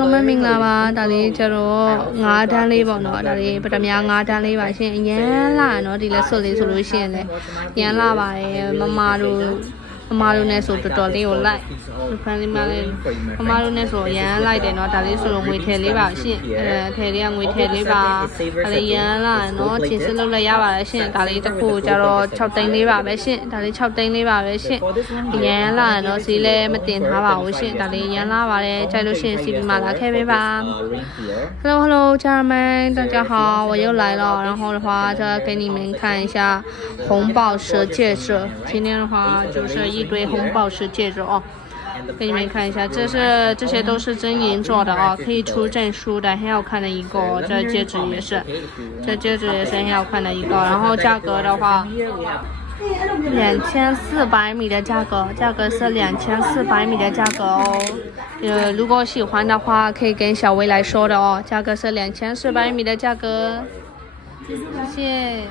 လုံးမင်္ဂလာပါဒါလေးကျတော့9တန်းလေးပေါ့နော်ဒါလေးပထမ9တန်းလေးပါရှင်အရန်လာနော်ဒီလက်စွပ်လေးဆိုလို့ရှိရင်လည်းရန်လာပါတယ်မမတို့နဲ့ဆိုတော်တော်လေးကိုလိုက်ဖန်လေးမလေးမမတို့နဲ့ဆိုရန်လိုက်တယ်နော်ဒါလေးဆိုတော့ငွေထည်လေးပါရှင်ထည်လေးကငွေထည်လေးပါဒါလေးရန်လာနော်ချင်းစစ်လုပ်လိုက်ရပါတယ်ရှင်ဒါလေးတစ်ခုကျတော့6သိန်းလေးပါပဲရှင်ဒါလေး6သိန်းလေးပါပဲရှင်ရန်လာနော်ဈေးလည်းမတင်ထားပါဘူးရှင်ဒါလေးရန်လာပါတယ်ကြိုက်လို့ရှင်စီပီမှာလာခဲ့ပေး吧Hello， 家人们，大家好，我又来了。然后的话，再给你们看一下红宝石戒指。今天的话就是一堆红宝石戒指哦，给你们看一下，这些都是真银做的哦，可以出证书的，很好看的一个。这戒指也是，这戒指也是很好看的一个。然后价格的话。2400米的价格是2400米的价格哦。如果喜欢的话，可以跟小薇来说的哦。价格是2400米的价格，谢谢。